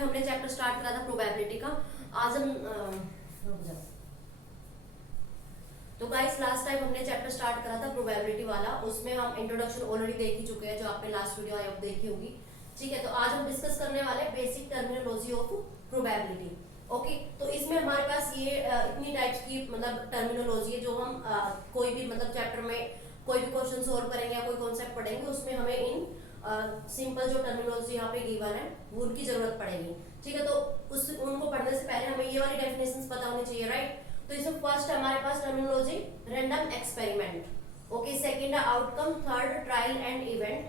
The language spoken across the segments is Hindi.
टाइम हमने चैप्टर स्टार्ट करा था प्रोबेबिलिटी का। आज हम तो गाइस लास्ट टाइम हमने चैप्टर स्टार्ट करा था प्रोबेबिलिटी वाला, उसमें हम इंट्रोडक्शन ऑलरेडी देख ही चुके हैं जो आपने लास्ट वीडियो आई अब देखी होगी। ठीक है, तो आज हम डिस्कस करने वाले हैं basic terminology of probability. Okay, तो इसमें हमारे पास ये इतनी टाइप्स की मतलब टर्मिनोलॉजी है जो हम कोई भी मतलब चैप्टर में कोई भी क्वेश्चन सोल्व करेंगे या कोई कॉन्सेप्ट पढ़ेंगे उसमें हमें इन सिंपल जो टर्मिनोलॉजी यहाँ पे गिवन है वो उनकी जरूरत पड़ेगी। ठीक है, तो उनको पढ़ने से पहले हमें ये वाली डेफिनेशंस पता होनी चाहिए, राइट। तो इसमें फर्स्ट हमारे पास terminology random experiment, okay, second है outcome, third trial and event,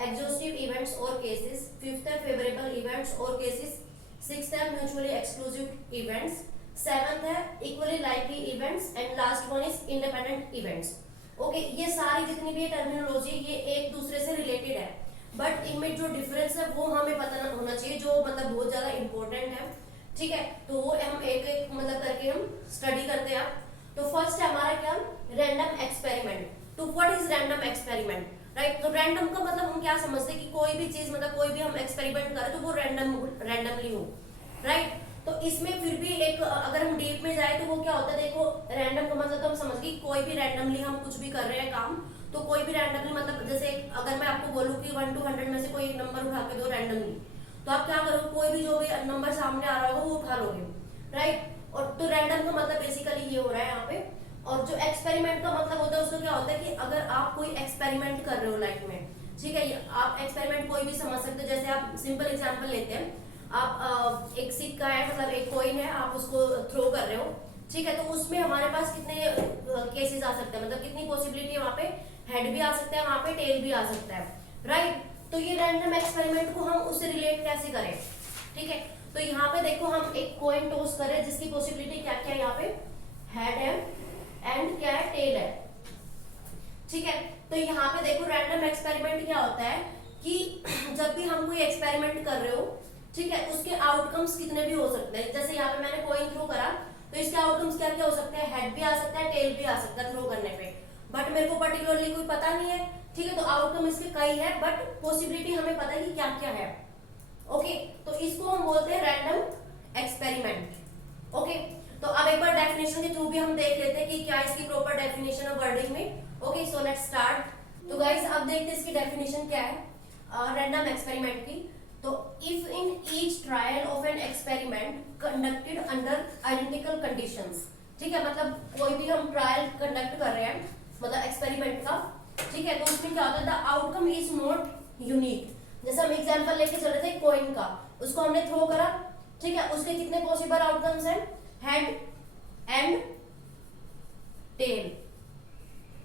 exhaustive events or cases, fifth है favourable events or cases, sixth है म्यूचुअली एक्सक्लूसिव इवेंट्स, सेवंथ है equally likely events and last one is independent events. Okay, ये सारी जितनी भी टर्मिनोलॉजी ये एक दूसरे से रिलेटेड है, बट इनमें जो डिफरेंस है वो हमें पता होना चाहिए, जो मतलब बहुत ज्यादा इंपॉर्टेंट है। ठीक है, तो वो हम एक एक मतलब करके हम स्टडी करते हैं। तो फर्स्ट है हमारा क्या, रैंडम एक्सपेरिमेंट। तो what is random experiment, right. तो रैंडम का मतलब हम क्या समझते हैं कि कोई भी चीज मतलब कोई भी हम एक्सपेरिमेंट करें तो वो रैंडमली हो, राइट। तो इसमें फिर भी एक अगर हम डीप में जाए तो वो क्या होता है, देखो रैंडम का मतलब तो हम समझ गए कोई भी रैंडमली हम कुछ भी कर रहे हैं काम, तो कोई भी रैंडमली मतलब जैसे अगर मैं आपको बोलूं कि 1 to 100 में से कोई नंबर उठा के दो रैंडमली, तो आप क्या करोगे, कोई भी जो भी नंबर सामने आ रहा होगा वो उठा लोगे, राइट। और तो रैंडम का मतलब बेसिकली ये हो रहा है यहाँ पे। और जो एक्सपेरिमेंट का मतलब होता है उसको क्या होता है कि अगर आप कोई एक्सपेरिमेंट कर रहे हो लाइफ में, ठीक है, आप एक्सपेरिमेंट कोई भी समझ सकते हो। जैसे आप सिंपल एग्जांपल लेते हैं, आप एक सिक्का है मतलब एक कॉइन है, आप उसको थ्रो कर रहे हो, ठीक है, तो उसमें हमारे पास कितने केसेस आ सकते हैं, मतलब कितनी पॉसिबिलिटी है, वहाँ पे हेड भी आ सकता है, वहाँ पे टेल भी आ सकता है, राइट। तो ये रैंडम एक्सपेरिमेंट को हम उससे रिलेट कैसे करें, ठीक है। तो यहाँ पे देखो हम एक कॉइन टॉस करें जिसकी पॉसिबिलिटी क्या क्या है, यहाँ पे हेड है एंड क्या है, टेल है, ठीक है। तो यहाँ पे देखो रैंडम एक्सपेरिमेंट क्या होता है कि जब भी हम कोई एक्सपेरिमेंट कर रहे हो, ठीक है, उसके आउटकम्स कितने भी हो सकते हैं। जैसे यहाँ पे मैंने कॉइन थ्रो करा तो इसके आउटकम्स क्या क्या हो सकते हैं, हेड भी आ सकता है, टेल भी आ सकता है थ्रो करने पे, बट मेरे को पर्टिकुलरली कोई पता नहीं है, ठीक है। तो आउटकम इसके कई है बट पॉसिबिलिटी हमें पता है कि क्या क्या है, ओके। तो इसको हम बोलते हैं रैंडम एक्सपेरिमेंट, ओके। तो अब एक बार डेफिनेशन के थ्रू भी हम देख लेते हैं कि क्या इसकी प्रॉपर डेफिनेशन है वर्डिंग में। Okay, so let's start. तो गाइस अब देखते हैं इसकी डेफिनेशन क्या है रैंडम एक्सपेरिमेंट की। तो if in each trial of an experiment conducted under identical conditions, ठीक है, मतलब कोई भी हम ट्रायल कंडक्ट कर रहे हैं मतलब एक्सपेरिमेंट का, ठीक है, तो उसमें क्या होता है, the outcome is not unique. जैसे हम एग्जांपल लेके चल रहे थे कॉइन का, उसको हमने थ्रो करा, ठीक है, उसके कितने पॉसिबल आउटकम्स हैं, हेड एंड टेल,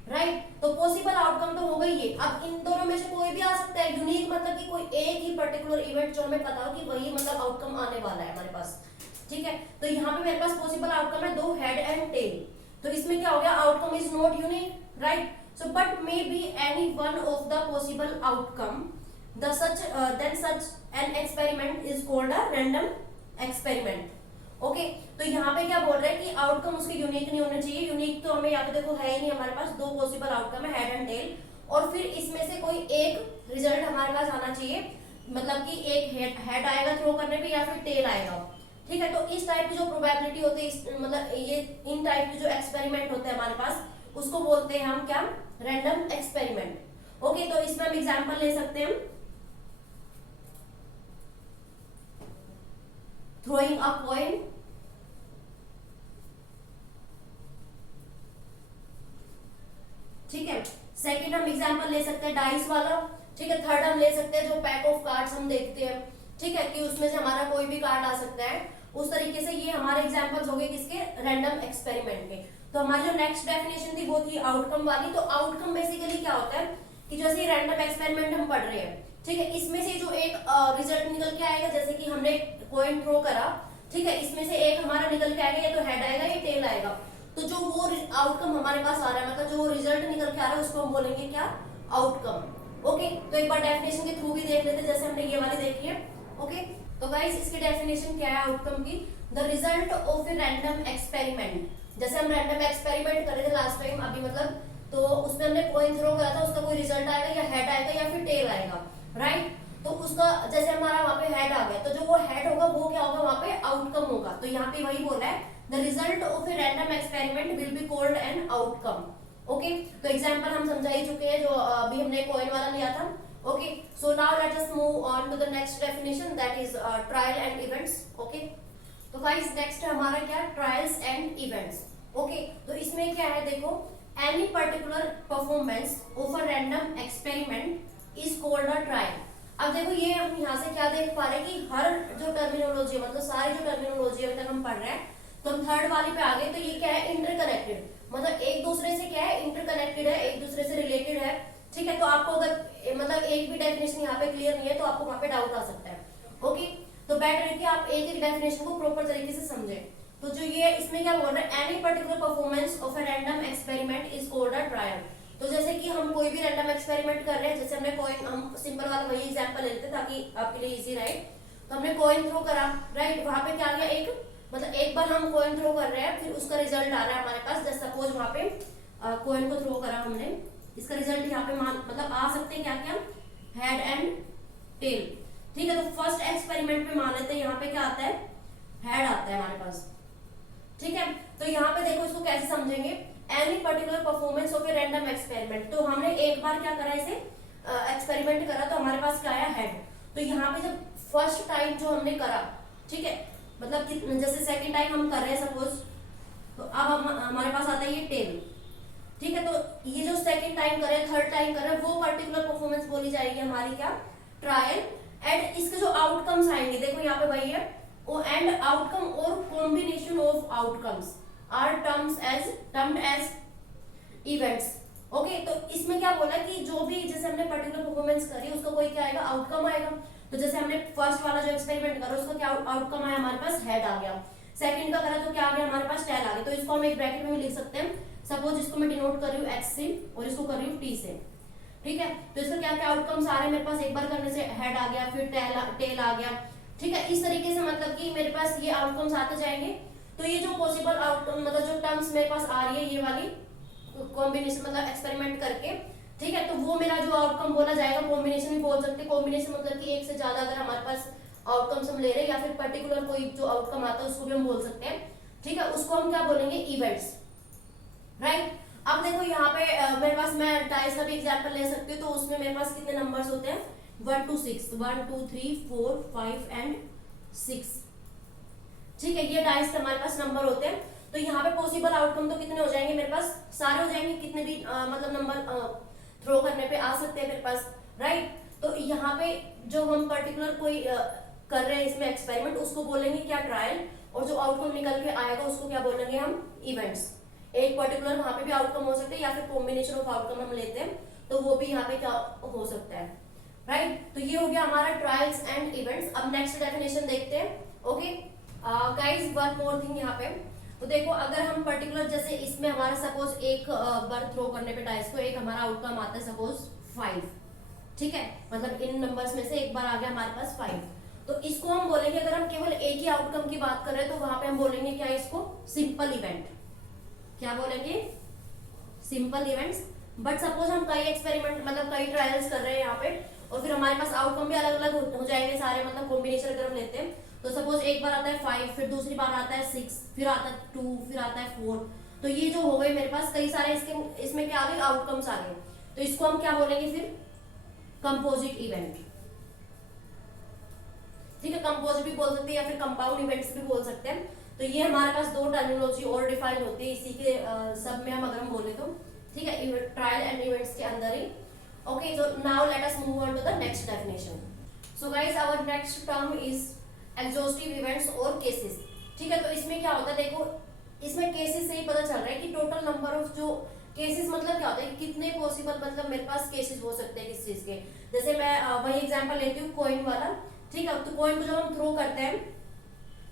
राइट। तो पॉसिबल आउटकम तो हो गई है। अब इन दोनों में से कोई भी आ सकता है, यूनिक मतलब कि कोई एक ही पर्टिकुलर इवेंट जो हमें पता हो कि वही मतलब आउटकम आने वाला है हमारे पास, ठीक है। तो यहाँ पे मेरे पास पॉसिबल आउटकम है दो, हेड एंड टेल। तो इसमें क्या हो गया, outcome is not unique, right. So but may be any one of the possible outcome then such an experiment is called a random experiment, okay. तो यहाँ पे क्या बोल रहे हैं कि आउटकम उसके यूनिक नहीं होने चाहिए। यूनिक तो हमें यहाँ पे देखो है ही नहीं, हमारे पास दो पॉसिबल आउटकम है, हेड एंड टेल, और फिर इसमें से कोई एक रिजल्ट हमारे पास आना चाहिए, मतलब कि एक हेड आएगा थ्रो करने पे या फिर टेल आएगा, ठीक है। तो इस टाइप की जो प्रोबेबिलिटी होती है, मतलब ये इन टाइप के जो एक्सपेरिमेंट होते हैं हमारे पास, उसको बोलते हैं हम क्या, रैंडम एक्सपेरिमेंट, ओके। तो इसमें हम एग्जाम्पल ले सकते हैं, throwing a coin, ठीक है। सेकंड हम एग्जांपल ले सकते हैं डाइस वाला, ठीक है। थर्ड हम ले सकते हैं जो पैक ऑफ कार्ड्स हम देखते हैं, ठीक है, कि उसमें से हमारा कोई भी कार्ड आ सकता है। उस तरीके से ये हमारे एग्जांपल्स हो गए किसके, रैंडम एक्सपेरिमेंट के। तो हमारी जो नेक्स्ट डेफिनेशन थी वो थी आउटकम वाली। तो आउटकम बेसिकली क्या होता है कि जैसे रैंडम एक्सपेरिमेंट हम पढ़ रहे हैं, ठीक है, इसमें से जो एक रिजल्ट निकल के आएगा, जैसे कि हमने कॉइन थ्रो करा, ठीक है, इसमें से एक हमारा निकल के आएगा, या तो हेड आएगा या टेल आएगा। तो जो वो आउटकम हमारे पास आ रहा है, मतलब जो रिजल्ट निकल के आ रहा है उसको हम बोलेंगे क्या, आउटकम, ओके। तो एक बार डेफिनेशन के थ्रू भी देख लेते हैं, जैसे हमने ये वाली देखी है, ओके। तो गाइस इसकी डेफिनेशन क्या है आउटकम की, the result of a random experiment. जैसे हम रैंडम एक्सपेरिमेंट कर रहे थे लास्ट टाइम अभी मतलब, तो उसमें हमने कॉइन थ्रो करा था, उसका कोई रिजल्ट आएगा, या हेड आएगा या फिर टेल आएगा, राइट। तो उसका जैसे हमारा वहां पे हेड आ गया, तो जो वो हेड होगा आउटकम होगा, तो यहाँ पे वही बोला है the result of a random experiment will be called an outcome. Okay, तो एग्जांपल हम समझा ही चुके हैं जो अभी हमने कॉइन वाला लिया था। Okay, so now let us move on to the next definition that is trial and events. Okay, तो गाइस नेक्स्ट है हमारा क्या, ट्रायल्स एंड इवेंट्स। ओके, तो इसमें क्या है देखो, any particular performance of a random experiment is called a trial. अब देखो ये हम यहाँ से क्या देख पा रहे हैं कि हर जो टर्मिनोलॉजी मतलब सारी जो टर्मिनोलॉजी अभी तक हम पढ़ रहे हैं, तो हम थर्ड वाली पे आ गए, तो ये क्या है, इंटरकनेक्टेड, मतलब एक दूसरे से क्या है, इंटरकनेक्टेड है, एक दूसरे से रिलेटेड है। ठीक है, तो आपको अगर मतलब एक भी डेफिनेशन यहाँ पे क्लियर नहीं है तो आपको वहाँ पे डाउट आ सकता है। ओके, तो बेटर है कि आप एक एक डेफिनेशन को प्रॉपर तरीके से समझें। तो जो ये इसमें क्या बोल रहा है, any particular performance of a random experiment is called a trial. तो जैसे कि हम कोई भी रैंडम एक्सपेरिमेंट कर रहे हैं, जैसे हमने कॉइन, हम सिंपल वाला वही एग्जांपल लेते हैं ताकि आपके लिए इजी रहे। तो हमने कॉइन थ्रो करा, राइट, वहां पे क्या आ गया, एक मतलब एक बार हम कॉइन थ्रो कर रहे हैं, फिर उसका रिजल्ट आ रहा है हमारे पास। जैसे सपोज वहां पे कॉइन को थ्रो करा हमने, इसका रिजल्ट यहाँ पे मतलब आ सकते हैं क्या क्या, हेड एंड टेल। ठीक है, तो फर्स्ट एक्सपेरिमेंट में मान लेते हैं यहाँ पे क्या आता है, हेड आता है हमारे पास। ठीक है, तो यहाँ पे देखो इसको कैसे समझेंगे, any particular performance of a random experiment. तो हमने एक बार क्या करा, इसे एक्सपेरिमेंट करा, तो हमारे पास क्या आया, हेड। तो यहाँ पे जब फर्स्ट टाइम जो हमने करा, ठीक है, मतलब जैसे सेकंड टाइम हम कर रहे हैं सपोज, तो अब हमारे पास आता है ये टेल। ठीक है, तो ये जो सेकंड टाइम कर रहे हैं, थर्ड टाइम कर रहे हैं, वो पर्टिकुलर परफॉर्मेंस बोली जाएगी हमारी क्या, ट्रायल। एंड इसके जो आउटकम्स आएंगे, देखो यहाँ पे वही है, एंड आउटकम और combination of outcomes are termed as events. Okay, तो इसमें क्या बोला कि जो भी जैसे हमने पर्टिकुलर परफॉर्मेंस करी उसका कोई क्या आएगा, आउटकम आएगा। तो जैसे हमने फर्स्ट वाला जो एक्सपेरिमेंट करा उसका क्या आउटकम आया, हमारे पास हेड आ गया। सेकंड का करा तो क्या आ गया, हमारे पास टेल आ गया। तो इसको हम एक ब्रैकेट में भी लिख सकते हैं, सपोज इसको मैं डिनोट कर रही हूँ एच से और इसको कर रही हूँ टी से। ठीक है, तो इसका क्या क्या आउटकम्स आ रहे हैं मेरे पास, एक बार करने से हेड आ गया, फिर टेल आ गया। ठीक है, इस तरीके से मतलब कि मेरे पास ये आउटकम्स आते जाएंगे। तो ये जो पॉसिबल आउटकम मतलब जो टर्म्स मेरे पास आ रही है, ये वाली कॉम्बिनेशन मतलब एक्सपेरिमेंट करके, ठीक है, तो वो मेरा जो आउटकम बोला जाएगा, कॉम्बिनेशन भी बोल सकते हैं। कॉम्बिनेशन मतलब कि एक से ज्यादा अगर हमारे पास आउटकम्स हम ले रहे हैं, या फिर पर्टिकुलर कोई जो आउटकम आता है उसको भी हम बोल सकते हैं। ठीक है, उसको हम क्या बोलेंगे, इवेंट्स, राइट। अब देखो यहाँ पे मेरे पास, मैं टाइल्स का भी एग्जांपल ले सकती हूँ, तो उसमें मेरे पास कितने नंबर्स होते हैं, 1 to 6, 1 2 3 4 5 एंड 6। ठीक है, ये टाइल्स के हमारे पास नंबर होते हैं। तो यहाँ पे पॉसिबल आउटकम तो कितने हो जाएंगे मेरे पास, सारे हो जाएंगे, कितने भी मतलब नंबर थ्रो करने पे आ सकते हैं मेरे पास, राइट। तो यहाँ पे जो हम पर्टिकुलर कोई कर रहे हैं इसमें एक्सपेरिमेंट, उसको बोलेंगे क्या, ट्रायल। और जो आउटकम निकल के आएगा उसको क्या बोलेंगे हम, इवेंट्स। एक पर्टिकुलर वहां पे भी आउटकम हो सकते हैं, या फिर कॉम्बिनेशन ऑफ आउटकम हम लेते हैं, तो वो भी यहाँ पे क्या हो सकता है, राइट। तो ये हो गया हमारा ट्रायल्स एंड इवेंट्स। अब नेक्स्ट डेफिनेशन देखते हैं। Okay guys, one more thing यहाँ पे, तो देखो अगर हम पर्टिकुलर जैसे इसमें हमारा सपोज एक बार थ्रो करने पे टाइल्स को एक हमारा आउटकम आता है सपोज 5। ठीक है, मतलब इन नंबर्स में से एक बार आ गया हमारे पास 5, तो इसको हम बोलेंगे, अगर हम केवल एक ही आउटकम की बात कर रहे हैं तो वहां पे हम बोलेंगे क्या, इसको सिंपल इवेंट। क्या बोलेंगे, सिंपल इवेंट्स। बट सपोज हम कई एक्सपेरिमेंट मतलब कई ट्रायल्स कर रहे हैं यहाँ पे, और फिर हमारे पास आउटकम भी अलग अलग हो जाएंगे सारे, मतलब कॉम्बिनेशन अगर हम लेते हैं, तो सपोज एक बार आता है 5, फिर दूसरी बार आता है 6, फिर आता है 2, फिर आता है 4। तो ये जो हो गए मेरे पास कई सारे इसमें क्या आ गए, आउटकम्स आ गए। तो इसको हम क्या बोलेंगे फिर, कंपोजिट इवेंट। ठीक है, कंपोजिट भी बोल सकते हैं या फिर कंपाउंड इवेंट्स भी बोल सकते हैं। तो ये हमारे पास दो टर्मिनोलॉजी और डिफाइन होती है इसी के सब में हम अगर हम बोले तो, ठीक है, ट्रायल एंड इवेंट्स के अंदर ही। Okay, so now let us move on to the next definition. So guys, our next term is exhaustive events और cases. ठीक है, तो इसमें क्या होता है, देखो इसमें केसेस से ही पता चल रहा है कि टोटल नंबर ऑफ जो केसेस मतलब क्या होता है, कितने पॉसिबल मतलब मेरे पास केसेस हो सकते हैं किस चीज के। जैसे मैं वही एग्जांपल लेती हूँ कॉइन वाला। ठीक है, तो कॉइन को जब हम थ्रो करते हैं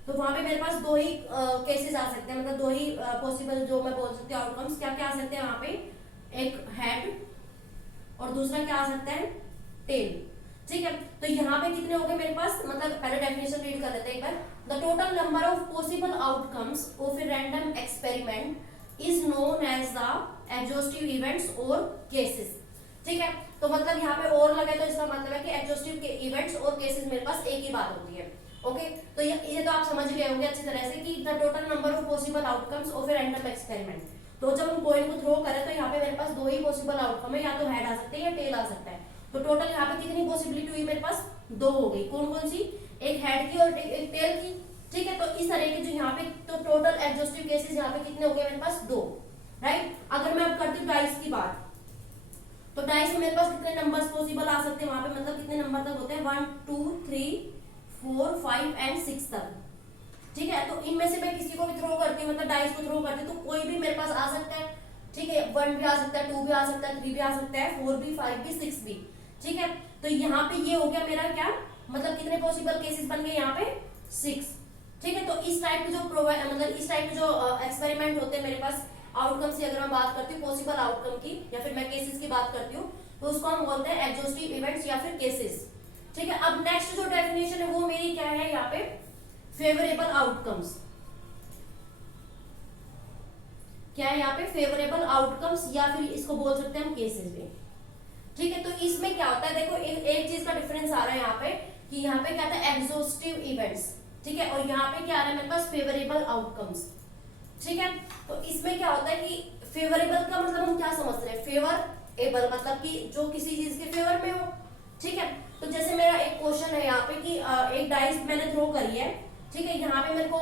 तो वहां पे मेरे पास दो ही केसेस आ सकते हैं, मतलब दो ही पॉसिबल जो मैं बोल सकती हूँ आउटकम्स। क्या क्या आ सकते हैं वहां पे, एक हेड और दूसरा क्या आ सकता है, टेल। ठीक है, तो यहाँ पे कितने हो गए मेरे पास, मतलब पहले डेफिनेशन रीड कर लेते हैं एक बार। The total number of possible outcomes of a random experiment is known as the exhaustive events or cases. ठीक है, तो मतलब यहाँ पे और लगे तो इसका मतलब है कि एग्जॉस्टिव इवेंट्स और केसेस मेरे पास एक ही बात होती है। ओके, तो ये तो आप समझ गए होंगे अच्छी तरह से कि the total number of possible outcomes of a random experiment. तो जब हम कॉइन को थ्रो करें तो यहाँ पे मेरे पास दो ही पॉसिबल आउटकम है, या तो हेड आ सकते हैं या टेल आ सकता है। तो टोटल यहाँ पे कितनी पॉसिबिलिटी हुई मेरे पास, दो हो गई। कौन कौन सी, एक हेड की और एक टेल की। ठीक है, तो इस तरह के जो यहाँ पे तो टोटल एग्जॉस्टिव केसेस यहाँ पे कितने हो गए मेरे पास, दो, राइट। अगर मैं अब करती हूँ डाइस की बात, तो डाइस में मेरे पास कितने नंबर्स पॉसिबल आ सकते हैं वहां पे, मतलब कितने नंबर तक होते हैं, 1 2 3 4 5 एंड 6 तक। ठीक है, तो इनमें से मैं किसी को भी थ्रो करती हूँ, मतलब डाइस को थ्रो करती हूँ, तो कोई भी मेरे पास आ सकता है। ठीक है, 1 भी आ सकता है, 2 भी आ सकता है, 3 भी आ सकता है, 4 भी, 5 भी, 6 भी। ठीक है, तो यहाँ पे ये हो गया मेरा क्या, मतलब कितने पॉसिबल केसेस बन गए यहाँ पे, 6। ठीक है, तो इस टाइप के जो मतलब इस टाइप के जो एक्सपेरिमेंट होते हैं मेरे पास, आउटकम की अगर मैं बात करती हूँ, पॉसिबल आउटकम की, या फिर मैं केसेस की बात करती हूँ, तो उसको हम बोलते हैं एग्जॉस्टिव इवेंट्स या फिर केसेस। ठीक है, अब नेक्स्ट जो डेफिनेशन है वो मेरी क्या है यहाँ पे, फेवरेबल आउटकम्स। क्या है यहाँ पे, फेवरेबल आउटकम्स, या फिर इसको बोल सकते हैं हम केसेस भी। ठीक है, तो इसमें क्या होता है, देखो एक चीज का डिफरेंस आ रहा है यहाँ पे, कि यहाँ पे क्या था, एग्जॉस्टिव इवेंट्स। ठीक है, और यहाँ पे क्या आ रहा है मेरे पास, फेवरेबल आउटकम्स। ठीक है, तो इसमें क्या होता है कि फेवरेबल का मतलब हम क्या समझ रहे हैं, फेवरेबल मतलब कि जो किसी चीज के फेवर में हो। ठीक है, तो जैसे मेरा एक क्वेश्चन है यहाँ पे कि एक डाइस मैंने थ्रो करी है। ठीक है, यहाँ पे मेरे को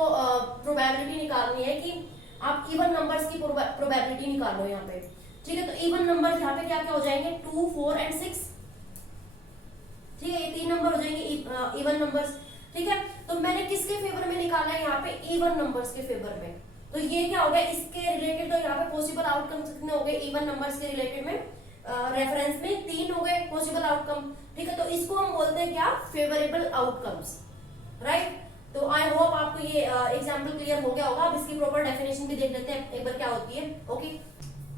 प्रोबेबिलिटी निकालनी है कि आप इवन नंबर्स की प्रोबेबिलिटी निकालो यहाँ पे। ठीक है, तो इवन नंबर यहाँ पे क्या क्या हो जाएंगे, 2 4 एंड 6। ठीक है, ये 3 नंबर हो जाएंगे इवन नंबर्स। ठीक है, तो मैंने किसके फेवर में निकाला है यहाँ पे, इवन नंबर्स के फेवर में। तो ये क्या हो गया, इसके रिलेटेड तो यहाँ पे पॉसिबल आउटकम्स कितने हो गए, इवन नंबर्स के रिलेटेड में रेफरेंस में 3 हो गए पॉसिबल आउटकम। ठीक है, तो इसको हम बोलते हैं क्या, फेवरेबल आउटकम्स, राइट। तो आई होप आपको ये एग्जांपल क्लियर हो गया होगा। अब इसकी प्रॉपर डेफिनेशन भी देख लेते हैं एक बार क्या होती है। ओके,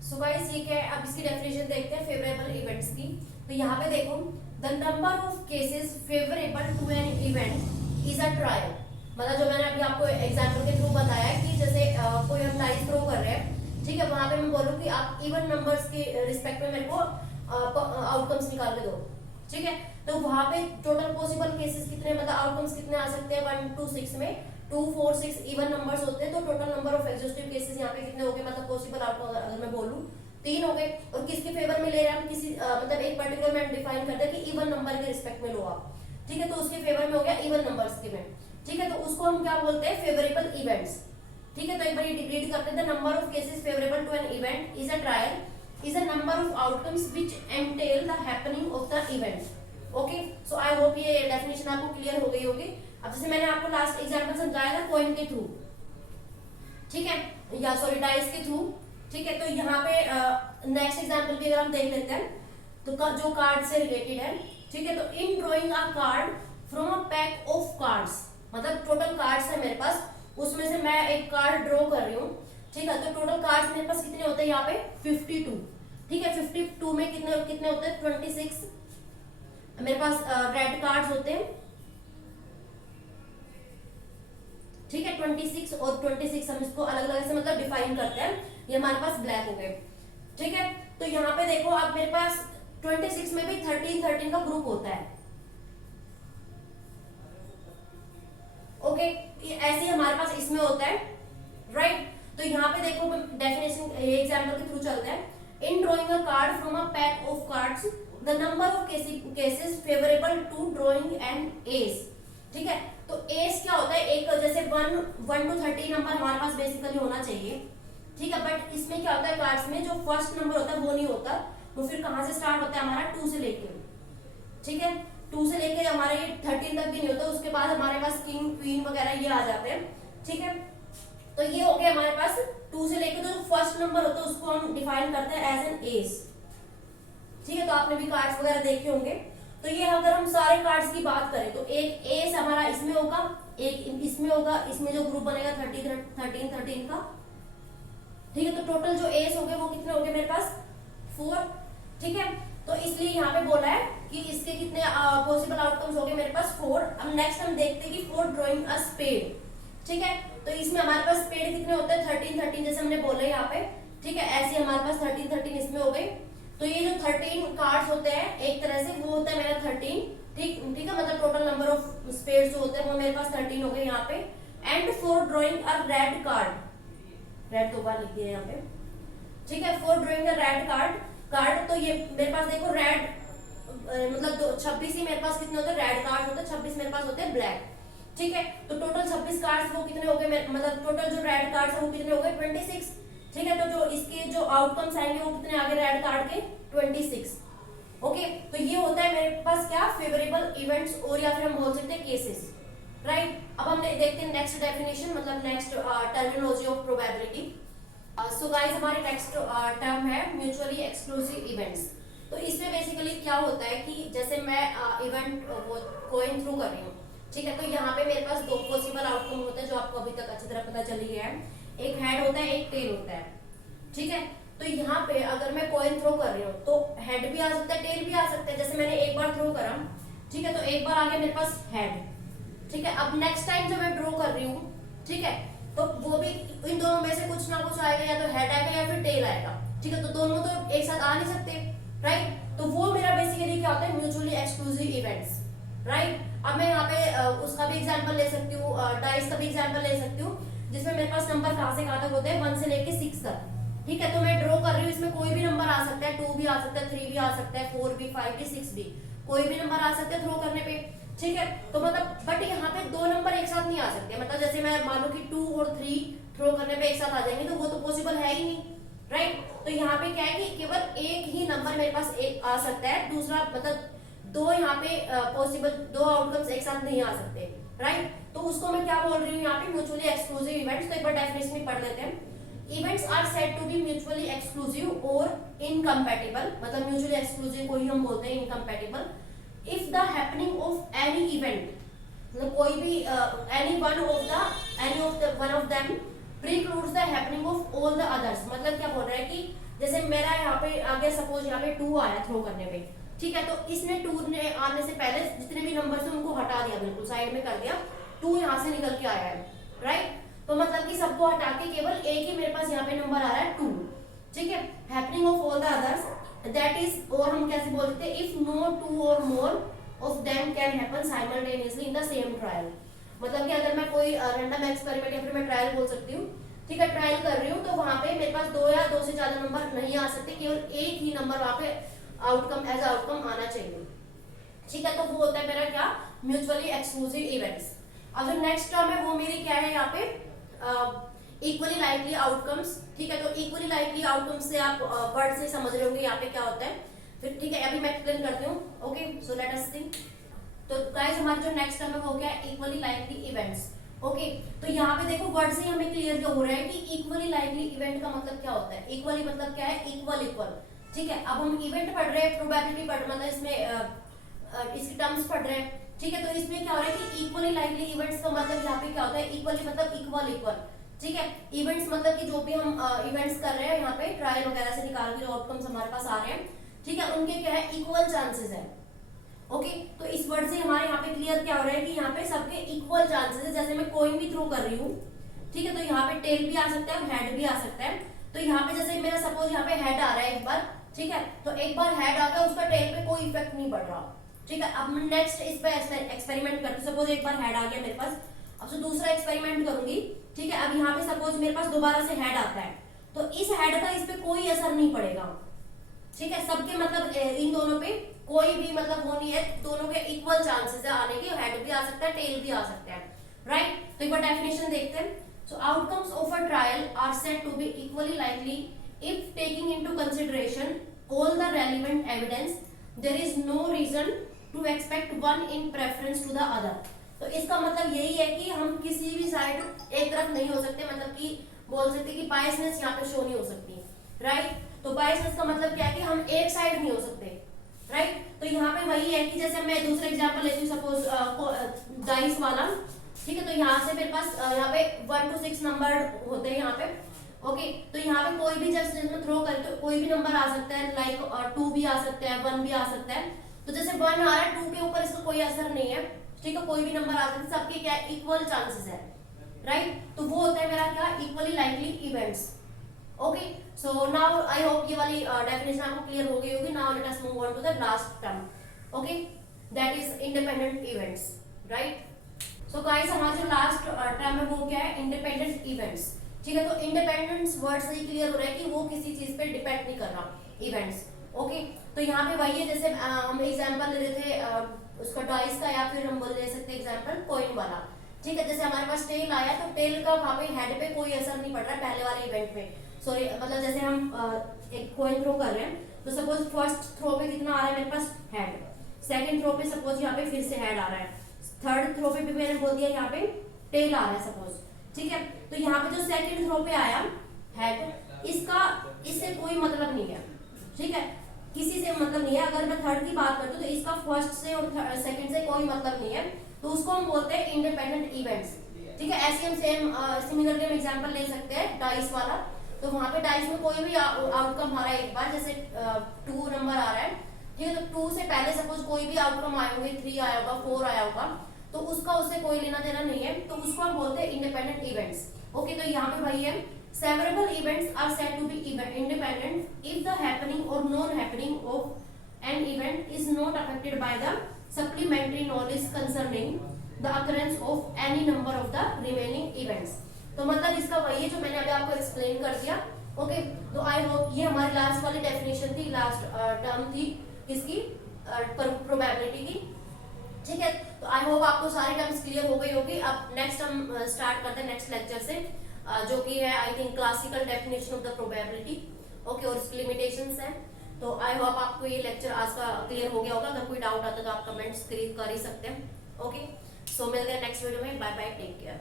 सो गाइस ये क्या है, अब इसकी डेफिनेशन देखते हैं फेवरेबल इवेंट्स की। तो यहाँ पे देखो, the number of cases favourable to an event is a trial. मतलब जो मैंने अभी आपको एग्जांपल के थ्रू बताया कि जैसे कोई हम डाइस थ्रो कर रहे हैं। ठीक है, वहां पे मैं बोलूँ कि आप इवन नंबर्स के रिस्पेक्ट में मेरे को आउटकम्स निकाल के दो। ठीक है, तो वहां पे टोटल पॉसिबल केसेस कितने, मतलब आउटकम्स कितने आ सकते हैं, 1 2 6 में 2 4 6 इवन नंबर्स होते हैं। तो total number of exhaustive cases यहाँ पे कितने हो गए, मतलब पॉसिबल आउटकम अगर मैं बोलूँ 3 हो गए। और किसके फेवर में ले रहे हैं हम, किसी मतलब एक पर्टिकुलर में डिफाइन करते हैं कि इवन नंबर के रिस्पेक्ट में लो आप। ठीक है, तो उसके फेवर में हो गया इवन नंबर्स के में। ठीक है, तो उसको हम क्या बोलते हैं, फेवरेबल इवेंट्स। ठीक है, तो एक बार ये रीड करते हैं, the number of cases favourable to an event is a trial is a number of outcomes which entail the happening of the event. Okay, so I hope ये डेफिनेशन आपको क्लियर हो गई होगी। अब जैसे मैंने आपको लास्ट एग्जांपल समझाया था कॉइन के थ्रू, ठीक है, या सॉरी डाइस के थ्रू। ठीक है, तो यहाँ पे नेक्स्ट एग्जांपल भी अगर हम देख लेते हैं, तो जो कार्ड से रिलेटेड है। ठीक है, तो in drawing a card from a pack of cards, मतलब टोटल कार्ड्स है मेरे पास, उसमें से मैं एक कार्ड ड्रॉ कर रही हूँ। ठीक है, तो टोटल कार्ड्स मेरे पास कितने होते हैं यहाँ पे, 52। ठीक है, 52 में कितने कितने होते हैं, 26 मेरे पास रेड कार्ड्स होते हैं। ठीक है, 26 और 26 हम इसको अलग अलग से मतलब डिफाइन करते हैं, ये हमारे पास ब्लैक हो गए। ठीक है, तो यहाँ पे देखो अब मेरे पास 26 में भी 13 13 का ग्रुप होता है। ओके, ऐसे हमारे पास इसमें होता है, राइट। तो यहाँ पे देखो डेफिनेशन ये एग्जांपल के थ्रू चलते हैं। In drawing a card from a pack of cards the number of cases favourable to drawing an ace. ठीक है, तो एस क्या होता है, एक जैसे 1 to 30 नंबर हमारे पास बेसिकली होना चाहिए। ठीक है, बट इसमें क्या होता है, कार्ड्स में जो फर्स्ट नंबर होता है वो नहीं होता, वो फिर कहाँ से स्टार्ट होता है हमारा, 2 से लेके। ठीक है, 2 से लेके हमारे ये 13 तक भी नहीं होता, उसके बाद हमारे पास किंग क्वीन वगैरह ये आ जाते हैं। ठीक है, तो ये हो गया हमारे पास 2 से लेके, तो जो फर्स्ट नंबर होता है उसको हम डिफाइन करते हैं एज एन एस। ठीक है, तो आपने भी कार्ड्स वगैरह देखे होंगे। तो ये अगर हम सारे कार्ड्स की बात करें तो एक एस हमारा इसमें होगा, एक इसमें होगा, इसमें जो ग्रुप बनेगा 13 का। ठीक है, तो टोटल जो एस हो गए वो कितने हो गए मेरे पास, 4। ठीक है, तो इसलिए यहाँ पे बोला है कि इसके कितने पॉसिबल आउटकम्स हो गए मेरे पास, 4। अब नेक्स्ट हम देखते हैं कि 4 ड्रॉइंग अ स्पेड। ठीक है, तो इसमें हमारे पास स्पेड कितने होते हैं, 13 जैसे हमने बोला यहाँ पे। ठीक है, ऐसे हमारे पास 13 इसमें हो गई। तो ये जो 13 कार्ड्स होते हैं एक तरह से वो होता है मेरा 13। ठीक ठीक है, मतलब टोटल नंबर ऑफ स्पेड्स जो होते हैं वो मेरे पास 13 हो गए यहाँ पे। And for drawing a red card, red 2 बार लिख दिया यहाँ पे, ठीक है, for drawing a red card, तो ये मेरे पास देखो रेड मतलब 26 ही मेरे पास कितने होते हैं रेड कार्ड होते हैं, 26 मेरे पास होते हैं ब्लैक, ठीक है। तो टोटल 26 कार्ड्स वो कितने हो गए, मतलब टोटल जो रेड कार्ड्स है वो कितने हो गए 26, ठीक है। तो जो इसके जो आउटकम्स आएंगे वो कितने आ गए रेड कार्ड के 26, ओके। तो ये होता है मेरे पास क्या फेवरेबल इवेंट्स, और या फिर हम बोल सकते हैं केसेस, राइट। अब हम देखते हैं नेक्स्ट डेफिनेशन, मतलब next terminology of probability. So guys हमारे नेक्स्ट टर्म है म्यूचुअली एक्सक्लूसिव इवेंट्स। तो इसमें बेसिकली क्या होता है कि जैसे मैं इवेंट वो गोइंग थ्रू कर रही हूँ, ठीक है, तो यहाँ पे मेरे पास 2 पॉसिबल आउटकम होते हैं जो आपको अभी तक अच्छी तरह पता चल ही गया है, एक हेड होता है एक टेल होता है, ठीक है। तो यहाँ पे अगर मैं कॉइन थ्रो कर रही हूँ तो हेड भी आ सकता है टेल भी आ सकता है, जैसे मैंने एक बार थ्रो करा, ठीक है, तो एक बार आ गया मेरे पास हेड, ठीक है। अब नेक्स्ट टाइम जब मैं ड्रॉ कर रही हूँ, ठीक है, तो वो भी इन दोनों में से कुछ ना कुछ आएगा, या तो हेड आएगा या फिर टेल आएगा, ठीक है। तो दोनों तो एक साथ आ नहीं सकते, राइट। तो वो मेरा बेसिकली क्या होता है म्यूचुअली एक्सक्लूसिव इवेंट्स, राइट। अब मैं यहाँ पे उसका भी एग्जांपल ले सकती हूँ, डाइस का भी एग्जांपल ले सकती हूँ, जिसमें मेरे पास नंबर कहाँ से कहाँ तक होते हैं 1 से लेके 6 तक, ठीक है। तो मैं ड्रॉ कर रही हूँ, इसमें कोई भी नंबर आ सकता है, 2 भी आ सकता है, 3 भी आ सकता है, 4 भी, 5 भी, 6 भी, कोई भी नंबर आ सकता है थ्रो करने पे, ठीक है। तो मतलब बट यहाँ पे 2 नंबर एक साथ नहीं आ सकते, मतलब जैसे मैं मान लो कि 2 और 3 थ्रो करने पे एक साथ आ जाएंगे तो वो तो पॉसिबल है ही नहीं, राइट। तो यहाँ पे क्या है कि केवल एक ही नंबर मेरे पास एक आ सकता है, दूसरा मतलब 2 यहाँ पे पॉसिबल 2 आउटकम्स एक साथ नहीं आ सकते, राइट। तो उसको मैं क्या बोल रही हूँ यहाँ पे म्यूचुअली एक्सक्लूसिव इवेंट्स। तो एक बार डेफिनेशन में पढ़ लेते हैं। Events are said to be mutually exclusive or incompatible, मतलब म्यूचुअली एक्सक्लूसिव को ही हम बोलते हैं incompatible, if the happening of any event, मतलब कोई भी any one of them precludes the happening of all the others. मतलब क्या बोल रहा है कि जैसे मेरा यहाँ पे आ गया, सपोज यहाँ पे 2 आया थ्रो करने पे, ठीक है, तो इसने 2 ने आने से पहले जितने भी नंबर थे उनको हटा दिया, बिल्कुल साइड में कर दिया, 2 यहाँ से निकल के आया है, राइट। तो मतलब कि सबको हटा के केवल एक ही मेरे पास यहाँ पे नंबर आ रहा है 2, ठीक है। Happening of all the others that is, और हम कैसे बोलते हैं, इफ नो 2 और more of them can happen simultaneously in the same trial. मतलब कि अगर मैं कोई रैंडम एक्सपेरिमेंट या फिर मैं ट्रायल बोल सकती हूँ, ठीक है, ट्रायल कर रही हूँ, तो वहां पे मेरे पास 2 या 2 से ज्यादा नंबर नहीं आ सकते, केवल एक ही नंबर वहां पे आउटकम एज आउटकम आना चाहिए, ठीक है। तो वो होता है मेरा क्या म्यूचुअली एक्सक्लूसिव इवेंट्स। अब जो नेक्स्ट टर्म है वो मेरी क्या है यहाँ पे इक्वली लाइकली आउटकम्स, ठीक है। तो इक्वली लाइकली आउटकम्स से आप वर्ड से समझ रहे होंगे यहाँ पे क्या होता है, फिर ठीक है अभी मैं एक्सप्लेन करती हूँ, ओके। सो लेट अस सी। तो गाइस हमारा जो नेक्स्ट टर्म है वो क्या है इक्वली लाइकली इवेंट्स, ओके। तो यहाँ पे देखो वर्ड से हमें क्लियर हो रहा है कि इक्वली लाइकली इवेंट का मतलब क्या होता है। इक्वली मतलब क्या है इक्वल इक्वल, ठीक है। अब हम इवेंट पढ़ रहे हैं, प्रोबेबिलिटी पढ़ मतलब इसमें इसकी टर्म्स पढ़ रहे हैं, ठीक है। तो इसमें क्या हो रहा है कि इक्वली लाइकली इवेंट्स का मतलब यहाँ पे क्या होता है इक्वली मतलब इक्वल इक्वल, ठीक है। इवेंट्स मतलब कि जो भी हम इवेंट्स कर रहे हैं यहाँ पे ट्रायल वगैरह से निकाल के जो आउटकम्स हमारे पास आ रहे हैं, ठीक है, उनके क्या है इक्वल चांसेस है, ओके। तो इस वर्ड से हमारे यहाँ पे क्लियर क्या हो रहा है कि यहाँ पे सबके इक्वल चांसेस है। जैसे मैं कोइन भी थ्रो कर रही हूँ, ठीक है, तो यहाँ पे टेल भी आ सकता है, हेड भी आ सकता है। तो यहाँ पे जैसे मेरा सपोज यहाँ पे हेड आ रहा है एक बार, ठीक है, तो एक बार हेड आ गया उसका टेल पे कोई इफेक्ट नहीं पड़ रहा, ठीक है। अब मैं नेक्स्ट इस पे एक्सपेरिमेंट करती हूँ। सपोज एक बार हेड आ गया मेरे पास, अब से दूसरा एक्सपेरिमेंट करूंगी, ठीक है। अब यहाँ पे सपोज मेरे पास दोबारा से हेड आता है, तो इस हेड का इस पे कोई असर नहीं पड़ेगा, ठीक है। सबके मतलब इन दोनों पे कोई भी मतलब वो नहीं है, दोनों के इक्वल चांसेस है आने के, हेड भी आ सकता है टेल भी आ सकता है, राइट। तो एक बार डेफिनेशन देखते हैं। So outcomes of a trial are said to be equally likely if taking into consideration all the relevant evidence there is no reason to expect one in preference to the other. तो इसका मतलब यही है कि हम किसी भी साइड एक तरफ नहीं हो सकते, मतलब कि बोल सकते कि बायसनेस यहाँ पे शो नहीं हो सकती, राइट। तो बायसनेस का मतलब क्या है कि हम एक साइड नहीं हो सकते, राइट। तो यहाँ पे वही है कि जैसे मैं दूसरा एग्जांपल लेती हूँ, सपोज डाइस वाला, ठीक है। तो यहाँ से मेरे पास यहाँ पे 1 to 6 नंबर होते हैं यहाँ पे, ओके। तो यहाँ पे कोई भी जैसे जिसमें थ्रो करे तो कोई भी नंबर आ सकता है, लाइक 2 भी आ सकता है, 1 भी आ सकता है। तो जैसे 1 आ रहा है 2 के ऊपर इसका कोई असर नहीं है, ठीक है, कोई भी नंबर आ सकता है, सबके क्या इक्वल चांसेस है, राइट। तो वो होता है मेरा क्या equally likely events, okay. So now I hope ये वाली डेफिनेशन आपको क्लियर हो गई होगी। Now let us move on to the last term, okay. That is independent events, right. So guys हमारा जो लास्ट टर्म है वो क्या है, इंडिपेंडेंट इवेंट्स, ठीक है। तो इंडिपेंडेंस वर्ड से ही क्लियर हो रहा है कि वो किसी चीज पे डिपेंड नहीं कर रहा, इवेंट्स, ओके। तो यहाँ पे वही है, जैसे हम एग्जांपल ले रहे थे उसका डाइस का, या फिर हम बोल दे सकते एग्जांपल कॉइन वाला, ठीक है। जैसे हमारे पास टेल आया तो टेल का वहाँ पे हेड पे कोई असर नहीं पड़ रहा है पहले वाले इवेंट में, सॉरी मतलब जैसे हम एक कॉइन थ्रो कर रहे हैं तो सपोज फर्स्ट थ्रो पे कितना आ रहा है मेरे पास, हेड। सेकंड थ्रो पे सपोज यहाँ पे फिर से हेड आ रहा है, थर्ड थ्रो पे भी मैंने बोल दिया यहाँ पे टेल आ रहा है सपोज, ठीक है। तो यहाँ पे जो सेकंड थ्रो पे आया हेड, इसका इससे कोई मतलब नहीं है, ठीक है, किसी से मतलब नहीं है। अगर मैं थर्ड की बात करती हूँ तो इसका फर्स्ट से और सेकंड से कोई मतलब नहीं है, तो उसको हम बोलते हैं इंडिपेंडेंट इवेंट्स, ठीक है। ऐसे हम सेम सिमिलरली हम एग्जांपल ले सकते हैं डाइस वाला। तो वहां पे डाइस में कोई भी आउटकम आ रहा है एक बार, जैसे 2 नंबर आ रहा है, ठीक है। तो 2 से पहले सपोज कोई भी आउटकम आए होंगे, 3 आया होगा, 4 आया होगा, तो उसका उससे कोई लेना देना नहीं है, तो उसको हम बोलते हैं इंडिपेंडेंट इवेंट्स, ओके। तो यहाँ पे वही है, several events are said to be independent if the happening or non-happening of an event is not affected by the supplementary knowledge concerning the occurrence of any number of the remaining events। तो मतलब इसका वही है जो मैंने अभी आपको एक्सप्लेन कर दिया, ओके। तो आई होप ये हमारी लास्ट वाली डेफिनेशन थी, लास्ट टर्म थी किसकी, प्रोबेबिलिटी की, ठीक है। तो आई होप आपको सारी टर्म्स क्लियर हो गई होगी। अब नेक्स्ट हम स्टार्ट करते हैं नेक्स्ट लेक्चर से, जो कि है I think classical definition of the probability, okay, और इसकी लिमिटेशंस हैं। तो आई होप आपको ये लेक्चर आज का क्लियर हो गया होगा। अगर कोई डाउट आता है तो आप कमेंट्स कर ही सकते हैं, ओके। सो मिलते हैं नेक्स्ट वीडियो में, बाय बाय, टेक केयर।